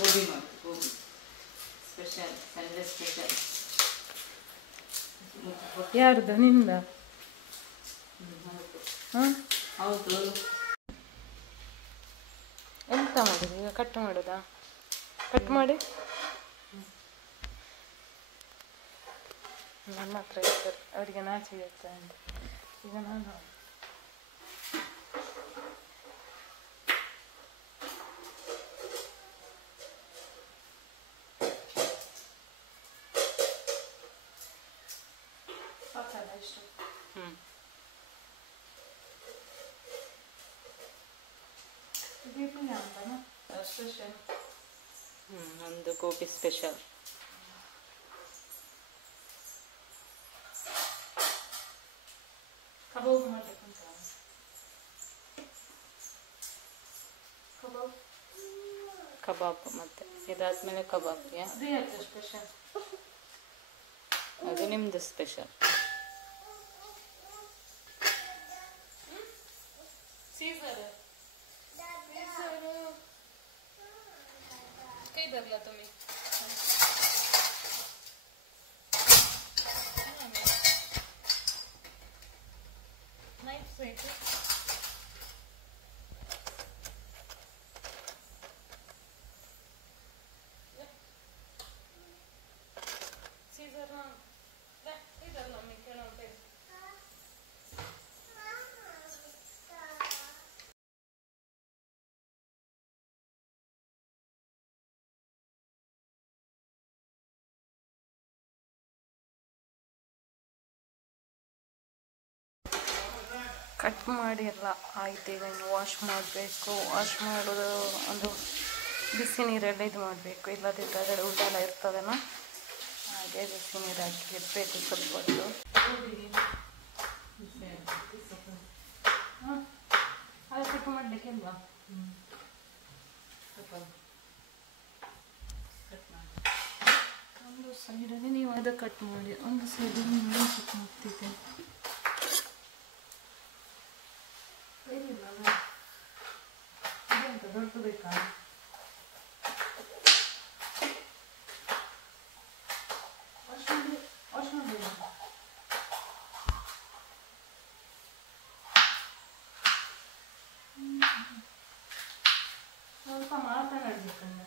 ಗೋಬಿ ಮಾಡಿ gobi special Sunday special. ಯಾರ್ದು ನಿಂದ? ಹಾಂ ಹೌದು. ಎಂತ ಮಾಡೋದು ಈಗ? ಕಟ್ ಮಾಡೋದಾ? ಕಟ್ ಮಾಡಿ ನನ್ನ ಹತ್ರ ಇರ್ತಾರೆ, ಅವರಿಗೆ ನಾಚಿಕೆ ಆಗ್ತದೆ ಅಂತ. ಈಗ ನಾನು ಇಷ್ಟು ಸ್ಪೆಷಲ್. ಒಂದು ಗೋಬಿ ಸ್ಪೆಷಲ್. ಕಬಾಬ್ ಮಾಡಬೇಕು ಅಂತ. ಕಬಾಬ್ ಕಬಾಬ್ ಮತ್ತೆ ಇದಾದ್ಮೇಲೆ ಕಬಾಬ್. ಅದೇ ಅದು ಸ್ಪೆಷಲ್. ಅದು ನಿಮ್ದು ಸ್ಪೆಷಲ್. सीजर कई धरला तुम्ही नाइफ साइड सीजर ना इधर ला मी केना पे ಕಟ್ ಮಾಡಿ ಎಲ್ಲ ಆಯ್ತು. ಈಗ ಇನ್ನು ವಾಶ್ ಮಾಡಬೇಕು. ವಾಶ್ ಮಾಡೋದು ಒಂದು ಬಿಸಿ ನೀರೆಲ್ಲ ಇದು ಮಾಡಬೇಕು, ಇಲ್ಲದಿದ್ದರೆ ಅದರಲ್ಲಿ ಊಟ ಇರ್ತದಲ್ಲ, ಹಾಗೆ ಬಿಸಿ ನೀರು ಹಾಕಿ ಇಡಬೇಕು ಸ್ವಲ್ಪ ಹೊತ್ತು. ಹಾಂ ಅದು ಕಟ್ ಮಾಡಲಿಕ್ಕಿಲ್ವಾ? ಒಂದು ಸೈಡಲ್ಲಿ ನೀವು ಅದು ಕಟ್ ಮಾಡಿ, ಒಂದು ಸೈಡಲ್ಲಿ ನಾನು ಕಟ್ ಮಾಡ್ತಿದ್ದೆ. ದೊಡ್ಡ ಬೇಕಾ? ವಾಶ್ ಮಾಡಿ ಸ್ವಲ್ಪ ಮಾತನಾಡಬೇಕಂದ್ರೆ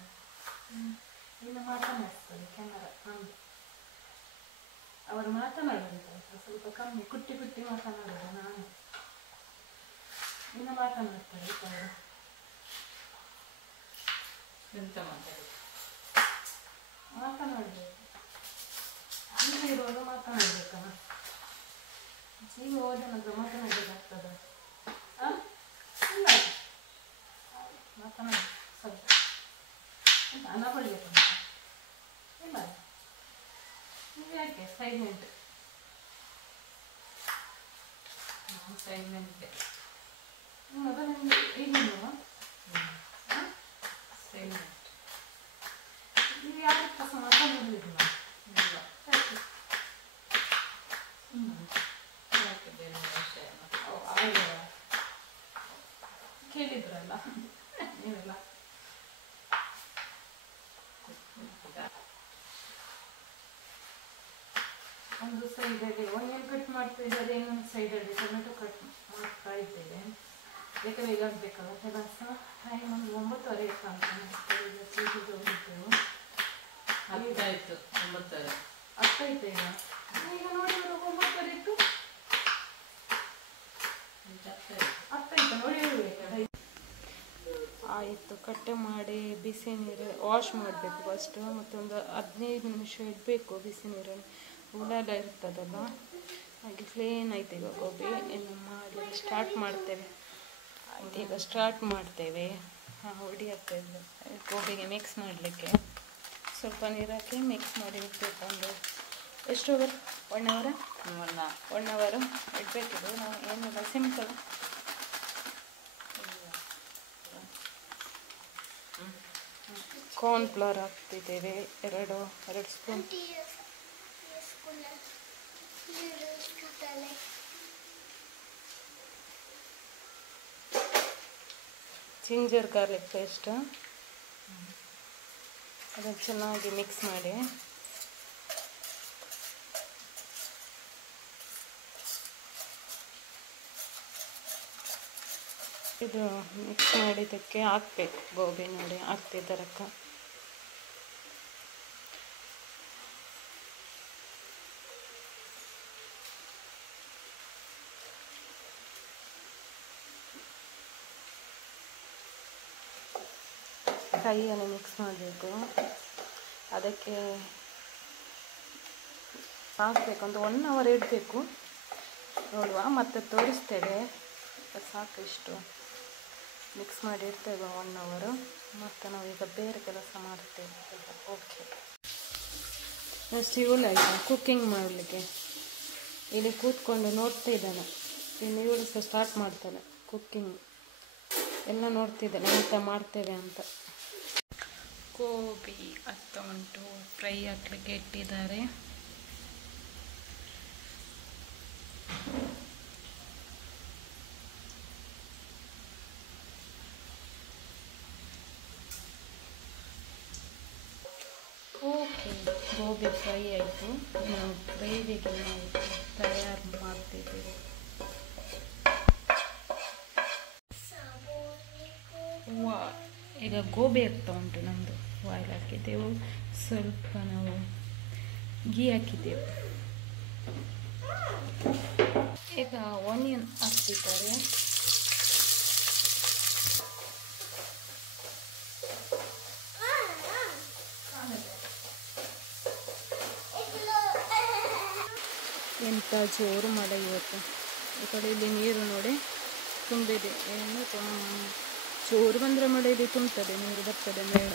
ಇನ್ನು ಮಾತನಾಡ್ತಾರೆ ಕ್ಯಾಮರಾ. ಅವರು ಮಾತನಾಡಬೇಕು ಸ್ವಲ್ಪ ಕಮ್ಮಿ, ಕುಟ್ಟಿ ಕುಟ್ಟಿ ಮಾತನಾಡೋದು. ನಾನು ಇನ್ನು ಮಾತನಾಡ್ತಾರೆ ಅವರು. ಎಂತ ಮಾತಾಡೋದು? ಮಾತನಾಡಬೇಕು. ಈಗ ಇರುವಾಗ ಮಾತನಾಡಬೇಕಲ್ಲ, ಈಗ ಹೋದ ನಂತರ ಮಾತನಾಡಬೇಕಾಗ್ತದೆ. ಇಲ್ಲ ಮಾತನಾಡಿ ಸ್ವಲ್ಪ ಅನ್ನ ಪಡಬೇಕಂತ ಇಲ್ಲ. ನೀವು ಯಾಕೆ ಸೈಲೆಂಟ್? ಸೈಲೆಂಟ್. ಅದು ನಿಮಗೆ ಈಗಿಲ್ವಾ? ಸೈಲೆಂಟ್. ನೀವು ಯಾಕೆ ಕಸ ಮಾತನಾಡಲಿಲ್ಲ? ಇಲ್ಲ. ಯಾಕೆ? ಯಾಕೆ ಬೇರೆ ವಿಷಯ ಕೇಳಿದ್ರಲ್ಲ ನೀವೆಲ್ಲ. ಒಂದು ಸೈಡಲ್ಲಿ ಆನಿಯನ್ ಕಟ್ ಮಾಡ್ತಾ ಇದ್ದಾರೆ, ಇನ್ನೊಂದು ಸೈಡಲ್ಲಿ ಟೊಮೆಟೊ ಕಟ್ ಮಾಡ್ತಾ ಇದ್ದೇವೆ. ಬೇಗ ಬೇಗ ಆಗಬೇಕಲ್ಲ ಕೆಲಸ. ಟೈಮ್ ಒಂದು 9:30 ಅಂತ ಈಗ ಚೀಟಿಗೆ ಹೋಗಿದ್ದೆವು. ಅದಾಯಿತು 9:30 ಆಗ್ತಾಯಿತ್ತು. ಈಗ ನೋಡಿ 9:30 ಇತ್ತು. ಆಗ್ತಾಯಿತ್ತು ನೋಡಿ ಹೇಳ್ಬೇಕಲ್ಲ. ಆಯಿತು, ಕಟ್ಟೆ ಮಾಡಿ ಬಿಸಿ ನೀರು ವಾಶ್ ಮಾಡಬೇಕು ಫಸ್ಟು. ಮತ್ತೊಂದು 15 ನಿಮಿಷ ಇಡಬೇಕು ಬಿಸಿ ನೀರನ್ನು, ಹುಳ ಎಲ್ಲ ಇರ್ತದಲ್ಲ. ಹಾಗೆ ಕ್ಲೀನ್ ಆಯ್ತು. ಈಗ ಗೋಬಿ ಇನ್ನು ಮಾಡಿ ಸ್ಟಾರ್ಟ್ ಮಾಡ್ತೇವೆ. ಆಯ್ತು, ಈಗ ಸ್ಟಾರ್ಟ್ ಮಾಡ್ತೇವೆ. ಹುಡಿ ಹಾಕ್ತೇವೆ ಗೋಬಿಗೆ ಮಿಕ್ಸ್ ಮಾಡಲಿಕ್ಕೆ. ಸ್ವಲ್ಪ ನೀರು ಹಾಕಿ ಮಿಕ್ಸ್ ಮಾಡಿ ಇಡಬೇಕು. ಒಂದು ಎಷ್ಟು ಅವರ್? 1 ಅವರ 1 ಅವರ್ ಇಡಬೇಕಿದು. ನಾವು ಏನಿಲ್ಲ, ಸಿಂಪಲ್. ಕಾರ್ನ್ಫ್ಲವರ್ ಹಾಕ್ತಿದ್ದೇವೆ 2 ಸ್ಪೂನ್. ಜಿಂಜರ್ ಗಾರ್ಲಿಕ್ ಪೇಸ್ಟ್, ಅದನ್ನು ಚೆನ್ನಾಗಿ ಮಿಕ್ಸ್ ಮಾಡಿ. ಇದು ಮಿಕ್ಸ್ ಮಾಡಿದ್ದಕ್ಕೆ ಹಾಕ್ಬೇಕು ಗೋಬಿ. ನೋಡಿ ಹಾಕ್ತಿದ್ದರಕ್ಕ. ಕೈಯನ್ನು ಮಿಕ್ಸ್ ಮಾಡಬೇಕು. ಅದಕ್ಕೆ ಹಾಕಬೇಕು. ಒಂದು 1 hour ಇಡಬೇಕು. ನೋಡುವ, ಮತ್ತೆ ತೋರಿಸ್ತೇವೆ. ಸಾಕು, ಇಷ್ಟು ಮಿಕ್ಸ್ ಮಾಡಿ ಇಡ್ತೇವೆ 1 hour. ಮತ್ತು ನಾವೀಗ ಬೇರೆ ಕೆಲಸ ಮಾಡ್ತೇವೆ. ಓಕೆ, ಇವಳು ಆಯಿತಾ ಕುಕ್ಕಿಂಗ್ ಮಾಡಲಿಕ್ಕೆ. ಇಲ್ಲಿ ಕೂತ್ಕೊಂಡು ನೋಡ್ತಾ ಇದ್ದಾನೆ. ಇನ್ನು ಇವಳು ಸಹ ಸ್ಟಾರ್ಟ್ ಮಾಡ್ತಾನೆ ಕುಕ್ಕಿಂಗ್. ಎಲ್ಲ ನೋಡ್ತಿದ್ದಾನೆ ಎಂತ ಮಾಡ್ತೇವೆ ಅಂತ. ಗೋಬಿ ಆಗ್ತಾ ಉಂಟು. ಫ್ರೈ ಹಾಕ್ಲಿಕ್ಕೆ ಇಟ್ಟಿದ್ದಾರೆ. ಓಕೆ, ಗೋಬಿ ಫ್ರೈ ಆಯಿತು. ನಾವು ಗ್ರೇವಿಗೆ ನಾವು ತಯಾರು ಮಾಡ್ತಿದ್ದೇವೆ. ಈಗ ಗೋಬಿ ಆಗ್ತಾ ಉಂಟು ನಮ್ಮದು. ಆಯಿಲ್ ಹಾಕಿದ್ದೆವು, ಸ್ವಲ್ಪ ನಾವು ಗೀ ಹಾಕಿದ್ದೆವು. ಈಗ ಆನಿಯನ್ ಹಾಕ್ತಿದ್ದಾರೆ. ಎಂಥ ಜೋರು ಮಳೆ ಇವತ್ತು. ಈ ಕಡೆ ಇಲ್ಲಿ ನೀರು ನೋಡಿ ತುಂಬಿದೆ. ಏನು ಜೋರು ಬಂದರೆ ಮಳೆಯಲ್ಲಿ ತುಂಬುತ್ತದೆ, ನೀರು ಬರ್ತದೆ ಮೇಳ.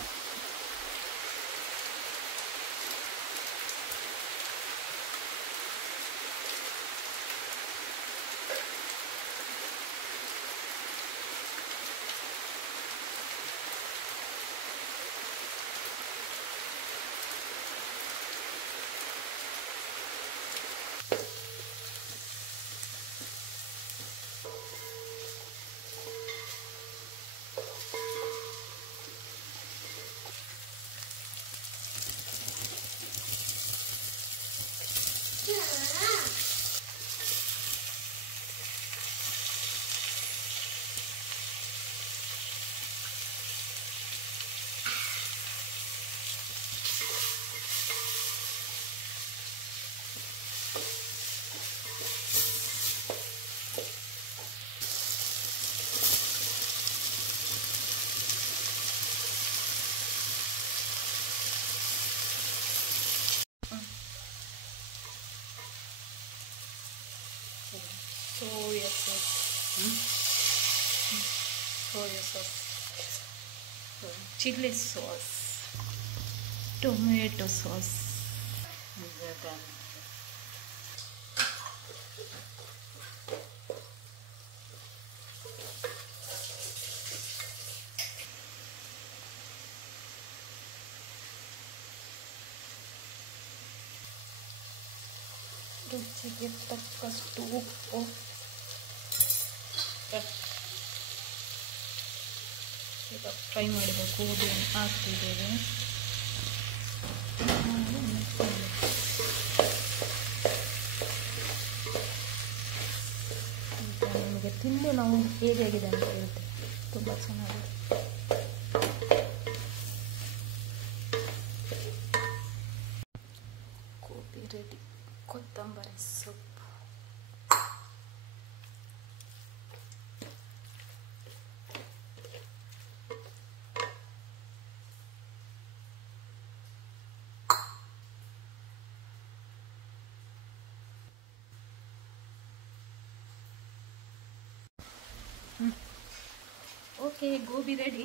Soya sauce, chili sauce, tomato sauce. ರುಚಿಗೆ ತಕ್ಕಷ್ಟು ಉಪ್ಪು. ಈಗ ಫ್ರೈ ಮಾಡಿದ ಗೋಬಿಯನ್ನು ಹಾಕ್ತಿದ್ದೇವೆ. ನಿಮಗೆ ತಿಂದು ನಾವು ಹೇಗಾಗಿದೆ ಅಂತ ಹೇಳ್ತೇವೆ. ತುಂಬ ಚೆನ್ನಾಗಿದೆ. ಗೋಬಿ ರೆಡಿ. ಕೊತ್ತಂಬರಿ ಸೊಪ್ಪು. Okay, gobi ready.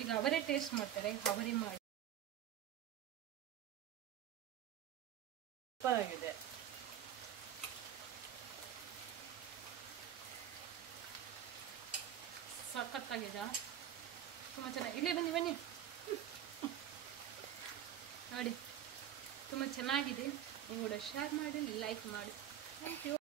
ಈಗ ಅವರೇ ಟೇಸ್ಟ್ ಮಾಡ್ತಾರೆ. ಅವರೇ ಮಾಡಿ. ಸೂಪರಾಗಿದೆ. ಸಖತ್ತಾಗಿದೆ. ತುಂಬ ಚೆನ್ನಾಗಿ. ಇಲ್ಲೇ ಬನ್ನಿ ಬನ್ನಿ ನೋಡಿ, ತುಂಬ ಚೆನ್ನಾಗಿದೆ. ನೀವು ಕೂಡ ಶೇರ್ ಮಾಡಿ, ಲೈಕ್ ಮಾಡಿ. Thank you.